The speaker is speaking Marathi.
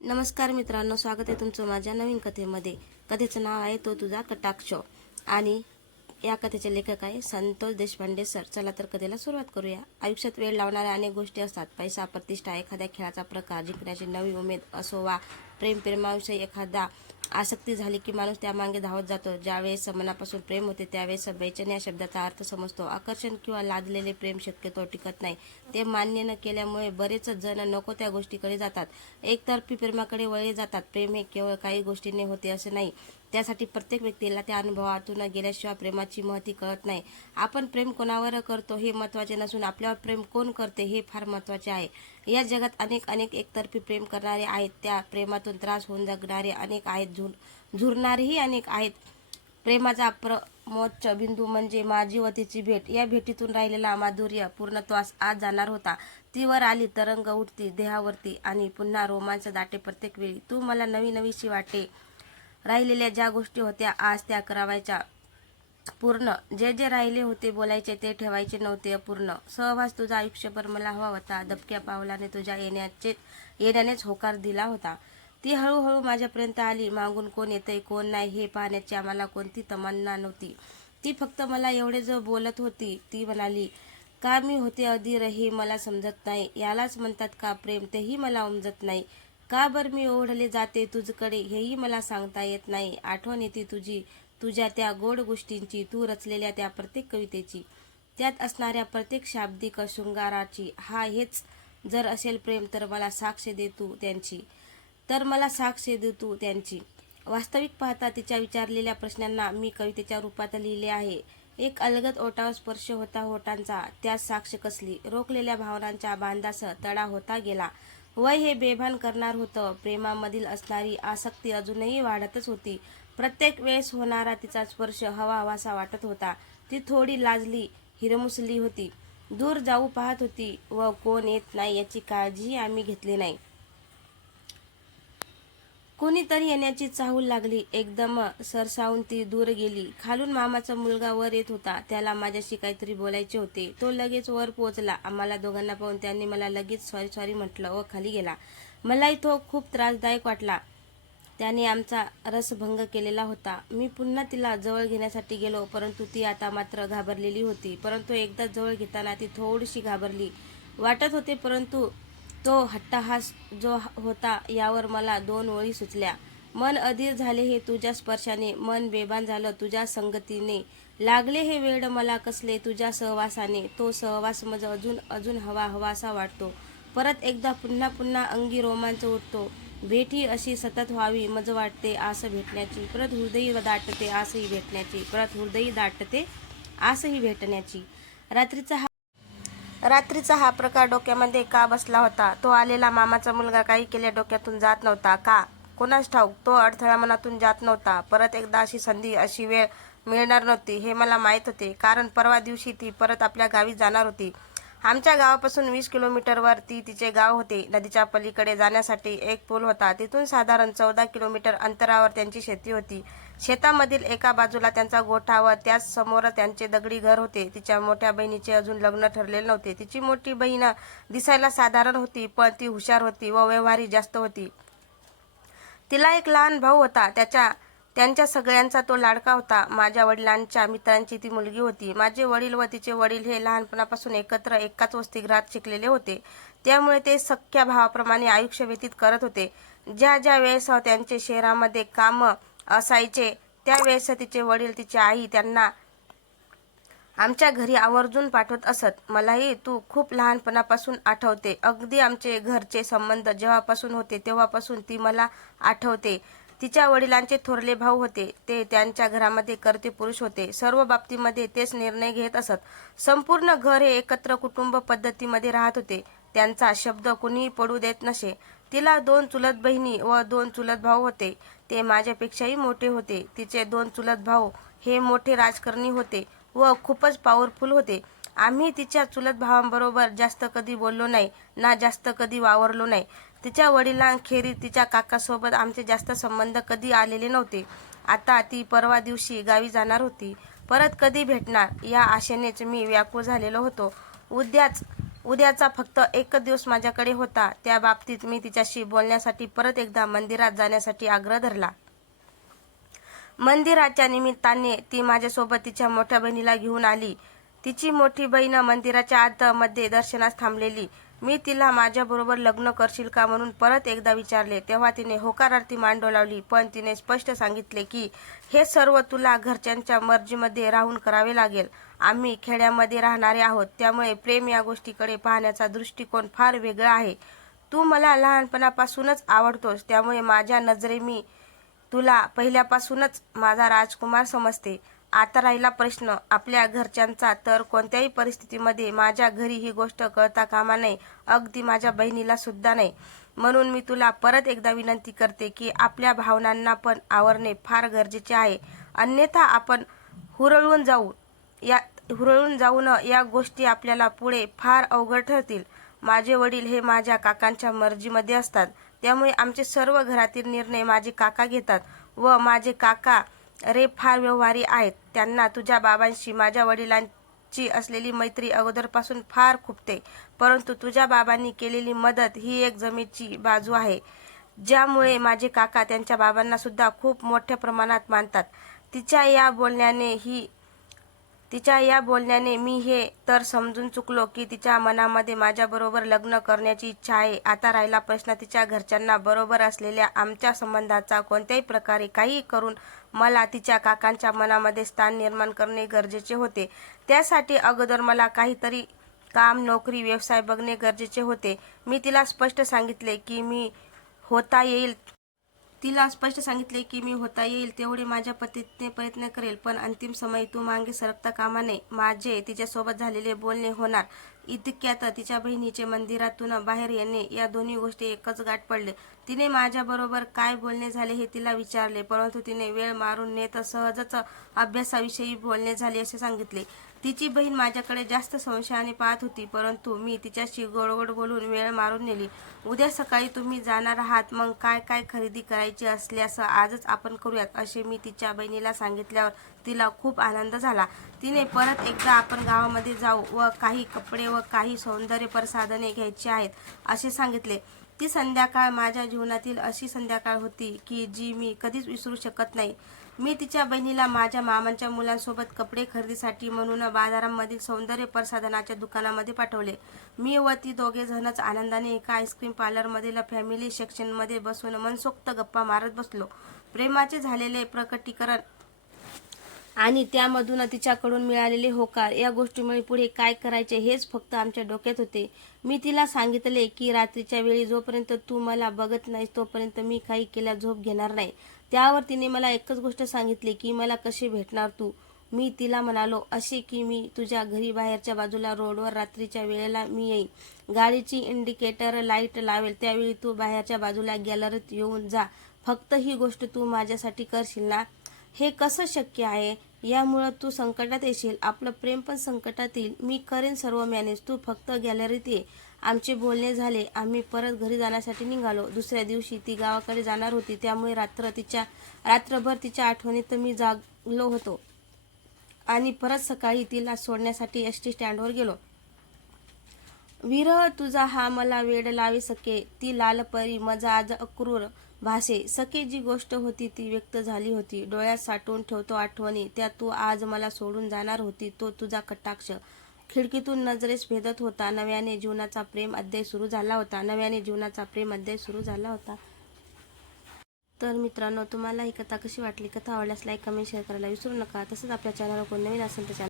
नमस्कार मित्रांनो स्वागत आहे तुमचं माझ्या नवीन कथेमध्ये. कथेचं नाव आहे तो तुझा कटाक्ष. आणि या कथेचे लेखक आहे संतोष देशपांडे सर. चला तर कथेला सुरुवात करूया. आयुष्यात वेळ लावणाऱ्या अनेक गोष्टी असतात. पैसा प्रतिष्ठा एखाद्या खेळाचा प्रकार जिंकण्याची नवी उमेद असो वा प्रेम प्रेमाविषयी एखादा आसक्ती झाली की माणूस त्यामागे धावत जातो. ज्यावेळेस मनापासून प्रेम होते त्यावेळेस बेचन या शब्दाचा अर्थ समजतो. आकर्षण किंवा लादलेले प्रेम शक्यतो टिकत नाही. ते मान्य न केल्यामुळे बरेच जण नको त्या गोष्टीकडे जातात. एकतर्फी प्रेमाकडे वळले जातात. प्रेम हे केवळ काही गोष्टींनी होते असे नाही. त्यासाठी प्रत्येक व्यक्तीला त्या अनुभवातून गेल्याशिवाय प्रेमाची महती कळत नाही. आपण प्रेम कोणावर करतो हे महत्त्वाचे नसून आपल्यावर प्रेम कोण करते हे फार महत्त्वाचे आहे. या जगात अनेक अनेक एकतर्फी प्रेम करणारे आहेत. त्या प्रेमातून त्रास होऊन जगणारे अनेक आहेत. झुर झुरणारेही अनेक आहेत. प्रेमाचा प्रमोच्च बिंदू म्हणजे माझी व तिची भेट. या भेटीतून राहिलेला माधुर्य पूर्णत्वास आज जाणार होता. ती वर आली तरंग उठती देहावरती आणि पुन्हा रोमांच दाटे प्रत्येक वेळी. तू मला नवी नवीशी वाटे. राहिलेल्या ज्या गोष्टी होत्या आज त्या करावायच्या. पूर्ण. जे जे राहिले होते बोलायचे ते ठेवायचे नव्हते अपूर्ण. सहवास तुझा आयुष्यभर मला हवा होता. दबक्या पावलाने तुझ्या येण्याचे येण्यानेच होकार दिला होता. ती हळूहळू माझ्यापर्यंत आली. मागून कोण येतंय कोण नाही हे पाहण्याची आम्हाला कोणती तमन्ना नव्हती. ती फक्त मला एवढे जो बोलत होती ती म्हणाली का मी होते अधीर हे मला समजत नाही? यालाच म्हणतात का प्रेम? तेही मला उमजत नाही. का बर मी ओढले जाते तुझकडे हेही मला सांगता येत नाही. आठवण येते तुझी. तुझ्या त्या गोड गोष्टींची तू रचलेल्या त्या प्रत्येक कवितेची. त्यात असणाऱ्या प्रत्येक शाब्दिक शृंगाराची. हा हेच जर असेल प्रेम तर मला साक्ष दे तू त्यांची. तर मला साक्ष दे तू त्यांची. वास्तविक पाहता तिच्या विचारलेल्या प्रश्नांना मी कवितेच्या रूपात लिहिले आहे. एक अलगद ओटावर स्पर्श होता होटांचा त्यास साक्ष कसली? रोखलेल्या भावनांच्या बांधासह तडा होता गेला. वय हे बेभान करणार होतं. प्रेमामधील असणारी आसक्ती अजूनही वाढतच होती. प्रत्येक वेळेस होणारा तिचा स्पर्श हवा हवासा वाटत होता. ती थोडी लाजली हिरमुसली होती. दूर जाऊ पाहत होती व कोण येत नाही याची काळजीही आम्ही घेतली नाही. कोणीतरी येण्याची चाहूल लागली. एकदम सरसावून ती दूर गेली. खालून मामाचा मुलगा वर येत होता. त्याला माझ्याशी काहीतरी बोलायचे होते. तो लगेच वर पोहोचला. आम्हाला दोघांना पाहून त्यांनी मला लगेच सॉरी सॉरी म्हटलं व खाली गेला. मलाही तो खूप त्रासदायक वाटला. त्याने आमचा रसभंग केलेला होता. मी पुन्हा तिला जवळ घेण्यासाठी गेलो परंतु ती आता मात्र घाबरलेली होती. परंतु एकदा जवळ घेताना ती थोडीशी घाबरली. वाटत होते परंतु तो हट्टाहास जो होता यावर मला दोन ओळी सुचल्या. मन अधीर झाले हे तुझ्या स्पर्शाने मन बेभान झालं तुझ्या संगतीने. लागले हे वेड मला कसले तुझ्या सहवासाने तो सहवास मज अजून अजून हवा हवासा वाटतो. परत एकदा पुन्हा पुन्हा अंगी रोमांच उठतो. भेटी अशी सतत व्हावी मज वाटते आस भेटण्याची. परत हृदयी दाटते आसही भेटण्याची. परत हृदयी दाटते आसही भेटण्याची. रात्रीचा हा रात्रीचा हा प्रकार डोक्यामध्ये का बसला होता? तो आलेला मामाचा मुलगा काही केल्या डोक्यातून जात नव्हता का? कोणाच ठाऊक तो अडथळा मनातून जात नव्हता. परत एकदा अशी संधी अशी वेळ मिळणार नव्हती हे मला माहीत होते. कारण परवा दिवशी ती परत आपल्या गावी जाणार होती. आमच्या गावापासून वीस किलोमीटरवर ती तिचे गाव होते. नदीच्या पलीकडे जाण्यासाठी एक पूल होता. तिथून साधारण चौदा किलोमीटर अंतरावर त्यांची शेती होती. शेतामधील एका बाजूला त्यांचा गोठा व त्याच समोर त्यांचे दगडी घर होते. तिच्या मोठ्या बहिणीचे अजून लग्न ठरलेले नव्हते. तिची मोठी बहीण दिसायला साधारण होती पण ती हुशार होती व व्यवहारी जास्त होती. तिला एक लहान भाऊ होता. त्याच्या त्यांच्या सगळ्यांचा तो लाडका होता. माझ्या वडिलांच्या मित्रांची ती मुलगी होती. माझे वडील व तिचे वडील हे लहानपणापासून एकत्र एकाच वसतिगृहात शिकलेले होते. त्यामुळे ते सख्या भावाप्रमाणे आयुष्य व्यतीत करत होते. ज्या ज्या वेळेस त्यांचे शहरामध्ये काम असायचे. त्यावेळेस तिचे वडील तिची आई त्यांना आमच्या घरी आवर्जून पाठवत असत. मलाही तू खूप लहानपणापासून आठवते. अगदी आमचे घरचे संबंध जेव्हापासून होते तेव्हापासून ती मला आठवते. तिच्या वडिलांचे थोरले भाऊ होते. ते त्यांच्या घरामध्ये करते पुरुष होते. सर्व बाबतीमध्ये तेच निर्णय घेत असत. संपूर्ण घर हे एकत्र कुटुंब पद्धतीमध्ये राहत होते. त्यांचा शब्द कुणीही पडू देत नसे. तिला दोन चुलत बहिणी व दोन चुलत भाऊ होते. ते माझ्यापेक्षाही मोठे होते. तिचे दोन चुलत भाऊ हे मोठे राजकारणी होते व खूपच पॉवरफुल होते. आम्ही तिच्या चुलत भावांबरोबर जास्त कधी बोललो नाही ना जास्त कधी वावरलो नाही. तिच्या वडिलांखेरीज तिच्या काकासोबत आमचे जास्त संबंध कधी आलेले नव्हते. आता ती परवा दिवशी गावी जाणार होती. परत कधी भेटणार या आशेनेच मी व्याकुळ झालेलो होतो. उद्याच उद्याचा फक्त एकच दिवस माझ्याकडे होता. त्या बाबतीत मी तिच्याशी बोलण्यासाठी परत एकदा मंदिरात जाण्यासाठी आग्रह धरला. मंदिराच्या निमित्ताने ती माझ्यासोबत तिच्या मोठ्या बहिणीला घेऊन आली. तिची मोठी बहीण मंदिराच्या आतमध्ये दर्शनास थांबलेली. मी तिला माझ्याबरोबर लग्न करशील का म्हणून परत एकदा विचारले. तेव्हा तिने होकारार्थी मान डोलावली पण तिने स्पष्ट सांगितले की हे सर्व तुला घरच्यांच्या मर्जीमध्ये राहून करावे लागेल. आम्ही खेड्यामध्ये राहणारे आहोत. त्यामुळे प्रेम या गोष्टीकडे पाहण्याचा दृष्टिकोन फार वेगळा आहे. तू मला लहानपणापासूनच आवडतोस. त्यामुळे माझ्या नजरे मी तुला पहिल्यापासूनच माझा राजकुमार समजते. आता राहिला प्रश्न आपल्या घरच्यांचा तर कोणत्याही परिस्थितीमध्ये माझ्या घरी ही गोष्ट कळता कामा नये अगदी माझ्या बहिणीला सुद्धा नाही. म्हणून मी तुला परत एकदा विनंती करते की आपल्या भावनांना पण आवरणे फार गरजेचे आहे. अन्यथा आपण हुरळून जाऊ. या हुरळून जाऊन या गोष्टी आपल्याला पुढे फार अवघड ठरतील. माझे वडील हे माझ्या काकांच्या मर्जीमध्ये असतात. त्यामुळे आमचे सर्व घरातील निर्णय माझे काका घेतात व माझे काका रे फार व्यवहारी आहेत. त्यांना तुझ्या बाबांशी माझ्या वडिलांची असलेली मैत्री अगोदरपासून फार खुपते. परंतु तुझ्या बाबांनी केलेली मदत ही एक जमेची बाजू आहे. ज्यामुळे माझे काका त्यांच्या बाबांना सुद्धा खूप मोठ्या प्रमाणात मानतात. तिच्या या बोलण्याने ही तिच्या या बोलण्याने मी हे तर समजून चुकलो की तिच्या मनामध्ये माझ्याबरोबर लग्न करण्याची इच्छा आहे. आता राहिला प्रश्न तिच्या घरच्यांना बरोबर असलेल्या आमच्या संबंधाचा कोणत्याही प्रकारे काही करून मला तिच्या काकांच्या मनामध्ये स्थान निर्माण करणे गरजेचे होते. त्यासाठी अगोदर मला काहीतरी काम नोकरी व्यवसाय बघणे गरजेचे होते. मी तिला स्पष्ट सांगितले की मी होता येईल. तिला स्पष्ट सांगितले की मी होता येईल तेवढे माझ्या पतीने प्रयत्न करेल पण अंतिम समय तू मागे सरकता कामा नये. माझे तिच्यासोबत झालेले बोलणे होणार. इतक्यात तिच्या बहिणीचे मंदिरातून बाहेर येणे या दोन्ही गोष्टी एकच गाठ पडले. तिने माझ्याबरोबर काय बोलणे झाले हे तिला विचारले परंतु तिने वेळ मारून नेत सहजच अभ्यासाविषयी बोलणे झाले असे सांगितले. तिची बहीण माझ्याकडे जास्त संशयाने पाहत होती परंतु मी तिच्याशी गोडगोड बोलून वेळ मारून नेली. उद्या सकाळी तुम्ही जाणार आहात मग काय काय खरेदी करायची असल्यास आजच आपण करूयात असे मी तिच्या बहिणीला सांगितल्यावर तिला खूप आनंद झाला. तिने परत एकदा आपण गावामध्ये जाऊ व काही कपडे व काही सौंदर्य प्रसाधने घ्यायची आहेत असे सांगितले. ती संध्याकाळ माझ्या जीवनातील अशी संध्याकाळ होती की जी मी कधीच विसरू शकत नाही. मी तिच्या बहिणीला माझ्या मामांच्या मुलांसोबत कपडे खरेदीसाठी म्हणून बाजारामधील सौंदर्य प्रसाधनाच्या दुकानामध्ये पाठवले. मी व ती दोघे जणच आनंदाने एका आईस्क्रीम पार्लरमधील फॅमिली सेक्शनमध्ये बसून मनसोक्त गप्पा मारत बसलो. प्रेमाचे झालेले प्रकटीकरण आणि त्यामधून तिच्याकडून मिळालेले होकार या गोष्टीमुळे पुढे काय करायचे हेच फक्त आमच्या डोक्यात होते. मी तिला सांगितले की रात्रीच्या वेळी जोपर्यंत तू मला बघत नाहीस तोपर्यंत मी काही केल्या झोप घेणार नाही. त्यावर तिने मला एकच गोष्ट सांगितली की मला कशी भेटणार तू? मी तिला म्हणालो असे की मी तुझ्या घरी बाहेरच्या बाजूला रोडवर रात्रीच्या वेळेला मी येईन. गाडीची इंडिकेटर लाइट लावेल त्यावेळी तू बाहेरच्या बाजूला गॅलरीत येऊन जा. फक्त ही गोष्ट तू माझ्यासाठी करशील ना? हे कसं शक्य आहे? यामुळं तू संकटात येशील. आपलं प्रेम पण संकटात येईल मी करेन सर्व मॅनेज तू फक्त गॅलरीत ये आमचे बोलणे झाले. आम्ही परत घरी जाण्यासाठी निघालो. दुसऱ्या दिवशी ती गावाकडे जाणार होती. त्यामुळे रात्र तिच्या रात्रभर तिच्या आठवणीत मी जागलो होतो. आणि परत सकाळी तिला सोडण्यासाठी एस टी स्टँडवर गेलो. विरह तुझा हा मला वेड लावी सके. ती लालपरी मजा आज अक्रूर. भाषे. सके जी गोष्ट होती ती व्यक्त झाली होती. डोळ्यात साठवून ठेवतो आठवणी. त्या तू आज मला सोडून जाणार होती तो तुझा कटाक्ष. खिडकीतून नजरेस भेदत होता. नव्याने जीवनाचा प्रेम अध्याय सुरू झाला होता. नव्याने जीवनाचा प्रेम अध्याय सुरू झाला होता. तर मित्रांनो तुम्हाला ही कथा कशी वाटली? कथा आवडल्यास लाईक कमेंट शेअर करायला विसरू नका. तसंच आपल्या चॅनलवर कोण नवीन असेल तर